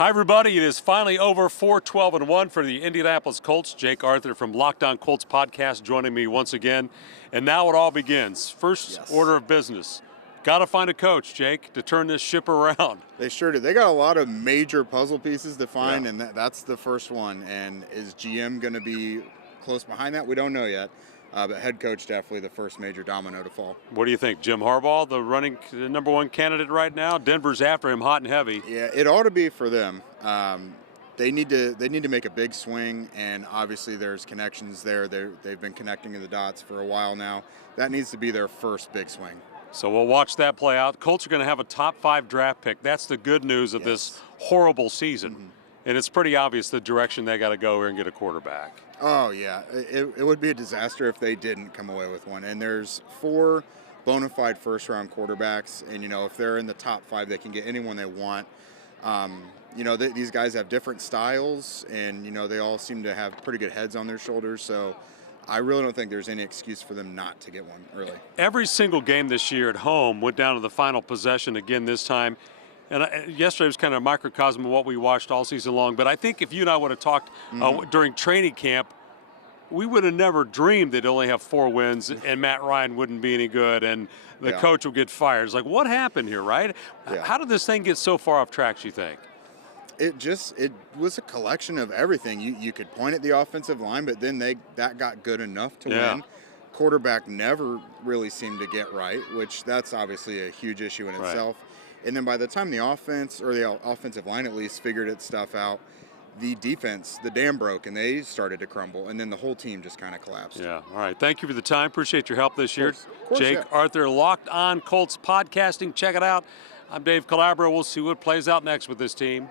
Hi, everybody. It is finally over 4-12-1 for the Indianapolis Colts. Jake Arthur from Locked On Colts podcast joining me once again. And now it all begins. First order of business. Got to find a coach, Jake, to turn this ship around. They sure do. They got a lot of major puzzle pieces to find, and that's the first one. And is GM going to be close behind that? We don't know yet. But head coach definitely the first major domino to fall. What do you think? Jim Harbaugh, the number one candidate right now? Denver's after him hot and heavy. Yeah, it ought to be for them. They need to make a big swing, and obviously there's connections there. They've been connecting the dots for a while now. That needs to be their first big swing. So we'll watch that play out. Colts are going to have a top 5 draft pick. That's the good news of this horrible season. Mm-hmm. And it's pretty obvious the direction they got to go here and get a quarterback. Oh, yeah. It would be a disaster if they didn't come away with one. And there's 4 bona fide first-round quarterbacks. And, if they're in the top 5, they can get anyone they want. These guys have different styles, and, they all seem to have pretty good heads on their shoulders. So I really don't think there's any excuse for them not to get one early. Every single game this year at home went down to the final possession again this time. And yesterday was kind of a microcosm of what we watched all season long. But I think if you and I would have talked during training camp, we would have never dreamed they'd only have 4 wins and Matt Ryan wouldn't be any good and the coach would get fired. It's like, what happened here, right? Yeah. How did this thing get so far off track, you think? It was a collection of everything. You could point at the offensive line, but then that got good enough to win. Quarterback never really seemed to get right, which that's obviously a huge issue in itself. And then by the time the offense, or the offensive line at least, figured its stuff out, the defense, the dam broke, and they started to crumble. And then the whole team just kind of collapsed. Yeah. All right. Thank you for the time. Appreciate your help this year. Of course, Jake Arthur, Locked On Colts podcasting. Check it out. I'm Dave Calabro. We'll see what plays out next with this team.